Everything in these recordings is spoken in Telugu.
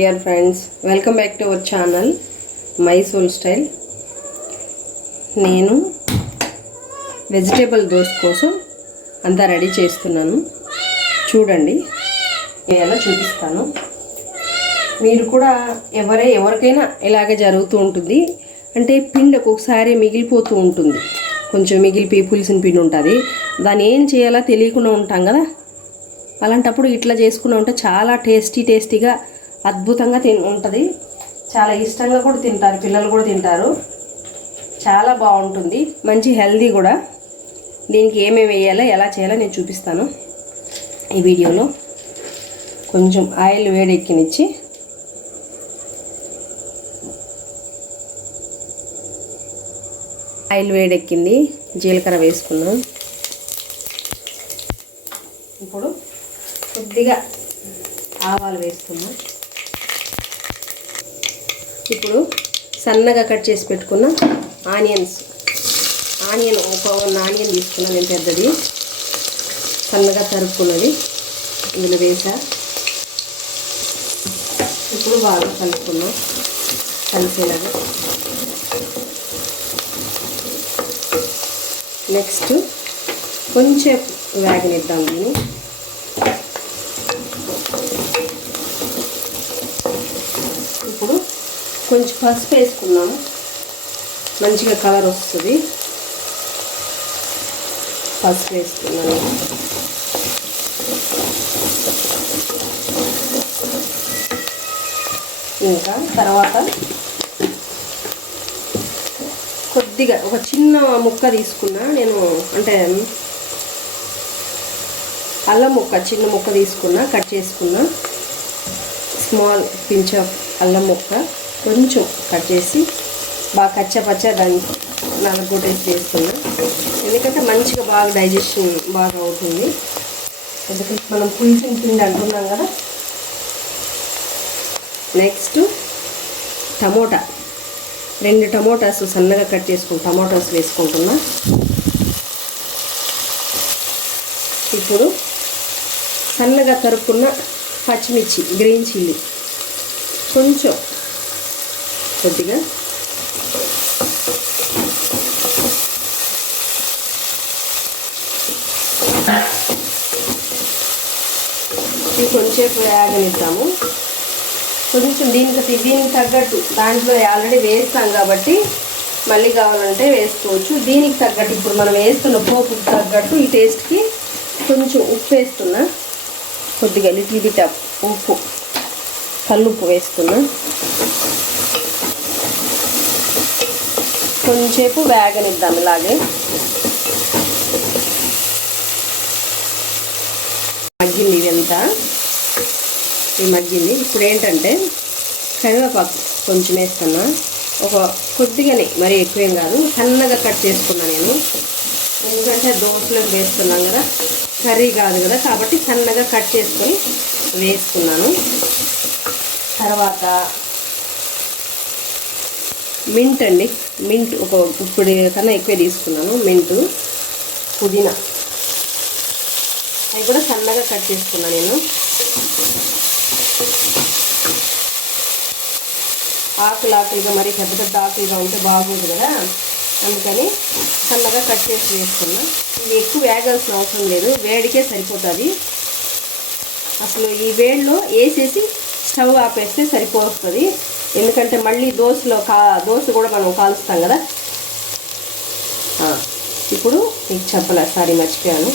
Dear friends welcome back to our channel my soul style నేను వెజిటేబుల్ దోశ కోసం అంతా రెడీ చేస్తున్నాను. చూడండి నేను ఎలా చూపిస్తాను. మీరు కూడా ఎవరే ఎవరికైనా ఇలాగే జరుగుతూ ఉంటుంది. అంటే పిండి ఒక్కొక్కసారి మిగిలిపోతూ ఉంటుంది. కొంచెం మిగిలిపోయి పులిసిన పిండి ఉంటుంది. దాన్ని ఏం చేయాలో తెలియకుండా ఉంటాం కదా. అలాంటప్పుడు ఇట్లా చేసుకున్నా ఉంటే చాలా టేస్టీ టేస్టీగా అద్భుతంగా తిన్ ఉంటుంది. చాలా ఇష్టంగా కూడా తింటారు పిల్లలు కూడా తింటారు. చాలా బాగుంటుంది. మంచి హెల్దీ కూడా. దీనికి ఏమేమి వేయాలో ఎలా చేయాలో నేను చూపిస్తాను ఈ వీడియోలో. కొంచెం ఆయిల్ వేడెక్కినిచ్చి ఆయిల్ వేడెక్కింది. జీలకర్ర వేసుకున్నాం. ఇప్పుడు కొద్దిగా ఆవాలు వేసుకున్నాం ఇప్పుడు సన్నగా కట్ చేసి పెట్టుకున్న ఆనియన్స్. ఆనియన్ ఒక వన్ ఆనియన్ తీసుకున్నాను నేను పెద్దది. సన్నగా తరుపుకున్నది ఇందులో వేసా. ఇప్పుడు బాగా కలుపుకున్నాం. కలిసేలాగా. నెక్స్ట్ కొంచెం వేగనిద్దాం దీన్ని ఇప్పుడు కొంచెం పసుపు వేసుకున్నాము మంచిగా కలర్ వస్తుంది. పసుపు వేసుకున్నాను ఇంకా తర్వాత కొద్దిగా ఒక చిన్న ముక్క తీసుకున్నా నేను అంటే అల్లం ముక్క చిన్న ముక్క తీసుకున్నా కట్ చేసుకున్నా. స్మాల్ పించ్ ఆఫ్ అల్లం ముక్క. కొంచెం కట్ చేసి బాగా కచ్చపచ్చ దాన్ని నలగొట్టేసి వేసుకున్నాం ఎందుకంటే మంచిగా బాగా డైజెషన్ బాగా అవుతుంది. ఎందుకంటే మనం పులిసిన పిండి అంటున్నాం కదా. Next tomato. రెండు టమోటాస్ సన్నగా కట్ చేసుకుని టమోటాస్ వేసుకుంటున్నా. ఇప్పుడు సన్నగా తరుక్కున్న పచ్చిమిర్చి గ్రీన్ చిల్లీ కొంచెం కొద్దిగా. ఇది కొంచెంసేపు వేగనిద్దాము. కొంచెం దీనికి దీనికి తగ్గట్టు దాంట్లో ఆల్రెడీ వేస్తాం కాబట్టి మళ్ళీ కావాలంటే వేసుకోవచ్చు. దీనికి తగ్గట్టు ఇప్పుడు మనం వేస్తున్న పోపుకి తగ్గట్టు ఈ టేస్ట్కి కొంచెం ఉప్పు వేస్తున్నా. కొద్దిగా లిటిల్ బిట్ ఉప్పు కల్లుప్పు వేస్తున్నా. కొంచెంసేపు వేగనిద్దాం ఇలాగే. మగ్గింది ఇదంతా. ఇది మగ్గింది. ఇప్పుడు ఏంటంటే కరివేపాకు కొంచెం వేస్తున్నా. ఒక కొద్దిగానే మరి ఎక్కువేం కాదు. సన్నగా కట్ చేసుకున్నా నేను. ఎందుకంటే దోశలోకి వేస్తున్నాం కదా. కర్రీ కాదు కదా. కాబట్టి సన్నగా కట్ చేసుకొని వేసుకున్నాను తర్వాత మింట్ అండి. మింట్ ఒక ఇప్పుడు కన్నా ఎక్కువ తీసుకున్నాను. మింటు పుదీనా. అవి కూడా సన్నగా కట్ చేసుకున్నాను నేను. ఆకులు ఆకులుగా మరి పెద్ద పెద్ద ఆకులుగా ఉంటే బాగుంది కదా. అందుకని సన్నగా కట్ చేసి వేసుకున్నా. ఇది ఎక్కువ వేగాల్సిన అవసరం లేదు. వేడికే సరిపోతుంది. అసలు ఈ వేడిలో వేసేసి స్టవ్ ఆపేస్తే సరిపోతుంది. ఎందుకంటే మళ్ళీ దోశలో కా దోశ కూడా మనం కాలుస్తాం కదా? ఇప్పుడు మీకు చెప్పలే సారీ మర్చిపోయాను.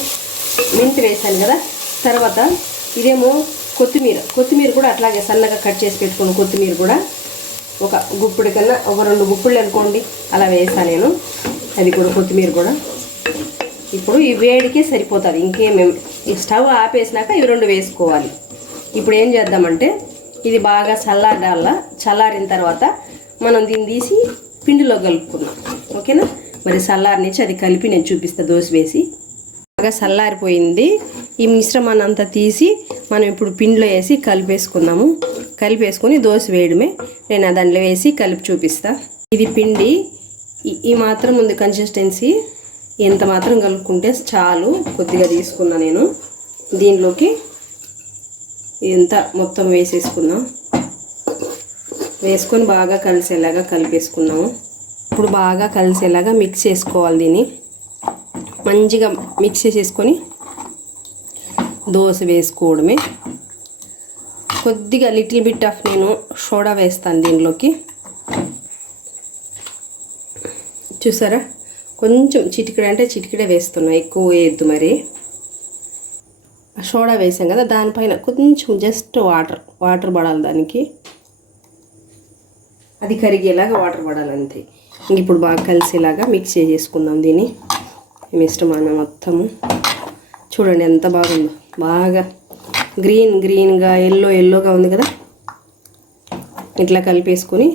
మెంతి వేసాను కదా? తర్వాత ఇదేమో కొత్తిమీర. కొత్తిమీర కూడా అట్లాగే సన్నగా కట్ చేసి పెట్టుకుని కొత్తిమీర కూడా ఒక గుప్పుడు కన్నా ఒక రెండు గుప్పుళ్ళు అనుకోండి అలా వేసాను నేను. అది కూడా కొత్తిమీర కూడా. ఇప్పుడు ఈ వేడికే సరిపోతుంది. ఇంకేమేమి ఈ స్టవ్ ఆపేసినాక ఇవి రెండు వేసుకోవాలి. ఇప్పుడు ఏం చేద్దామంటే ఇది బాగా చల్లారాల చల్లారిన తర్వాత మనం దీన్ని తీసి పిండిలో కలుపుకున్నాం ఓకేనా? మరి చల్లారినిచ్చి అది కలిపి నేను చూపిస్తా దోశ వేసి. బాగా చల్లారిపోయింది. ఈ మిశ్రమాన్ని అంతా తీసి మనం ఇప్పుడు పిండిలో వేసి కలిపేసుకున్నాము కలిపేసుకొని దోశ వేయడమే. నేను దాంట్లో వేసి కలిపి చూపిస్తా. ఇది పిండి. ఈ మాత్రం ఉంది కన్సిస్టెన్సీ ఎంత మాత్రం కలుపుకుంటే చాలు. కొద్దిగా తీసుకున్నా నేను. దీనిలోకి ఇదంతా మొత్తం వేసేసుకుందాం. వేసుకొని బాగా కలిసేలాగా కలిపేసుకున్నాము. ఇప్పుడు బాగా కలిసేలాగా మిక్స్ చేసుకోవాలి దీన్ని. మంచిగా మిక్స్ చేసేసుకొని దోశ వేసుకోవడమే. కొద్దిగా లిటిల్ బిట్ ఆఫ్ నేను సోడా వేస్తాను దీనిలోకి చూసారా? కొంచెం చిటికడ అంటే చిటికడే వేస్తున్నా ఎక్కువ వేయద్దు మరి. సోడా వేసాం కదా దానిపైన కొంచెం జస్ట్ వాటర్ వాటర్ పడాలి దానికి. అది కరిగేలాగా వాటర్ పడాలి అంతే. ఇంక ఇప్పుడు బాగా కలిసేలాగా మిక్స్ చేసేసుకుందాం దీన్ని. మిశ్రమాన్ని మొత్తము. చూడండి ఎంత బాగుందో. బాగా గ్రీన్ గ్రీన్గా ఎల్లో ఎల్లోగా ఉంది కదా. ఇట్లా కలిపేసుకొని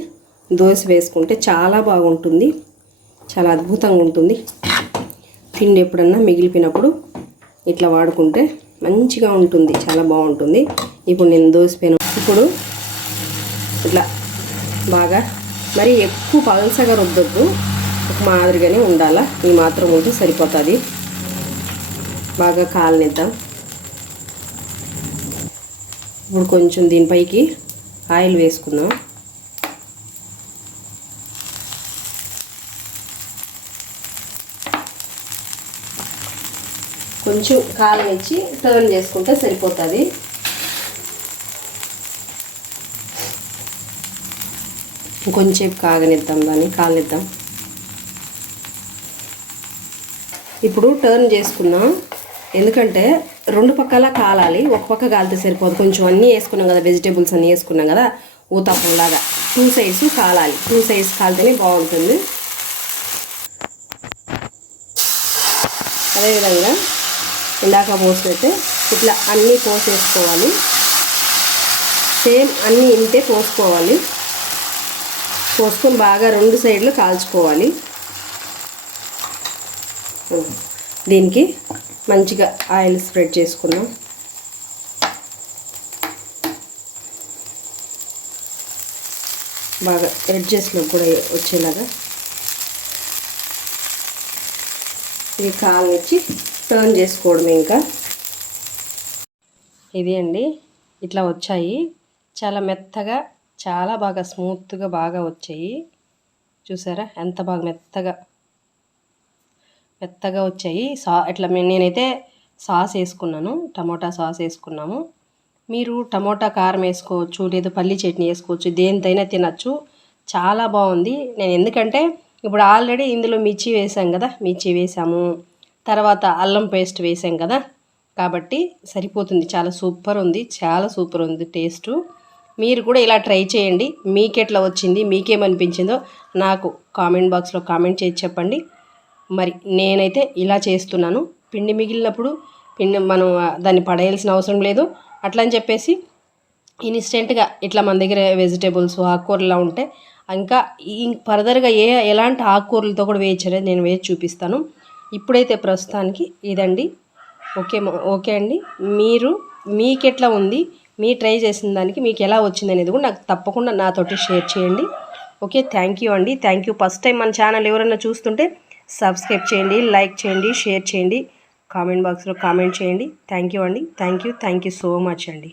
దోశ వేసుకుంటే చాలా బాగుంటుంది. చాలా అద్భుతంగా ఉంటుంది. తిండి ఎప్పుడన్నా మిగిలిపోయినప్పుడు ఇట్లా వాడుకుంటే మంచిగా ఉంటుంది చాలా బాగుంటుంది. ఇప్పుడు నేను దోసిపోయిన ఇప్పుడు ఇట్లా బాగా మరి ఎక్కువ పలసగా రుద్దొద్దు. ఒక మాదిరిగానే ఉండాలా? ఈ మాత్రం ఉంటే సరిపోతుంది. బాగా కాలనిద్దాం. ఇప్పుడు కొంచెం దీనిపైకి ఆయిల్ వేసుకుందాం. కొంచెం కాలనిచ్చి టర్న్ చేసుకుంటే సరిపోతుంది. ఇంకొంచెం కాగనిద్దాం దాన్ని కాలనిద్దాం. ఇప్పుడు టర్న్ చేసుకున్నాం ఎందుకంటే రెండు పక్కల కాలాలి ఒక పక్క కాలితే సరిపోదు. కొంచెం అన్నీ వేసుకున్నాం కదా వెజిటేబుల్స్ అన్నీ వేసుకున్నాం కదా ఊతప్పంలాగా టూ సైజు కాలాలి. టూ సైజ్ కాలితేనే బాగుంటుంది. అదేవిధంగా ఇందాక పోసినట్టే ఇట్లా అన్నీ పోసేసుకోవాలి. సేమ్ అన్నీ ఇంతే పోసుకోవాలి. పోసుకొని బాగా రెండు సైడ్లు కాల్చుకోవాలి. దీనికి మంచిగా ఆయిల్ స్ప్రెడ్ చేసుకున్నాం బాగా ఎడ్జెస్లో కూడా వచ్చేలాగా. ఇది వచ్చి టర్న్ చేసుకోవడం ఇంకా. ఇది అండి ఇట్లా వచ్చాయి. చాలా మెత్తగా చాలా బాగా స్మూత్గా బాగా వచ్చాయి. చూసారా? ఎంత బాగా మెత్తగా. మెత్తగా వచ్చాయి. సా ఇట్లా నేనైతే సాస్ వేసుకున్నాను. టమోటా సాస్ వేసుకున్నాము. మీరు టమోటా కారం వేసుకోవచ్చు లేదా పల్లి చట్నీ వేసుకోవచ్చు దేనితైనా తినచ్చు. చాలా బాగుంది. నేను ఎందుకంటే ఇప్పుడు ఆల్రెడీ ఇందులో మిర్చి వేసాం కదా మిర్చి వేసాము. తర్వాత అల్లం పేస్ట్ వేసాం కదా. కాబట్టి సరిపోతుంది. చాలా సూపర్ ఉంది. చాలా సూపర్ ఉంది టేస్టు. మీరు కూడా ఇలా ట్రై చేయండి. మీకెట్లా వచ్చింది మీకేమనిపించిందో నాకు కామెంట్ బాక్స్లో కామెంట్ చేసి చెప్పండి. మరి నేనైతే ఇలా చేస్తున్నాను. పిండి మిగిలినప్పుడు పిండి మనం దాన్ని పడేయాల్సిన అవసరం లేదు. అట్లా అని చెప్పేసి ఇన్స్టెంట్గా ఇట్లా మన దగ్గర వెజిటేబుల్స్ ఆకుకూరలా ఉంటే ఇంకా ఫర్దర్గా ఏ ఎలాంటి ఆకుకూరలతో కూడా వేయచ్చు నేను వేసి చూపిస్తాను. ఇప్పుడైతే ప్రస్తుతానికి ఇదండి. ఓకే ఓకే అండి. మీరు మీకెట్లా ఉంది మీ ట్రై చేసిన దానికి మీకు ఎలా వచ్చింది అనేది కూడా నాకు తప్పకుండా నాతోటి షేర్ చేయండి. ఓకే థ్యాంక్ యూ అండి. Thank you. ఫస్ట్ టైం మన ఛానల్ ఎవరైనా చూస్తుంటే సబ్స్క్రైబ్ చేయండి లైక్ చేయండి షేర్ చేయండి. కామెంట్ బాక్స్లో కామెంట్ చేయండి. థ్యాంక్ యూ అండి. Thank you. Thank you so much అండి.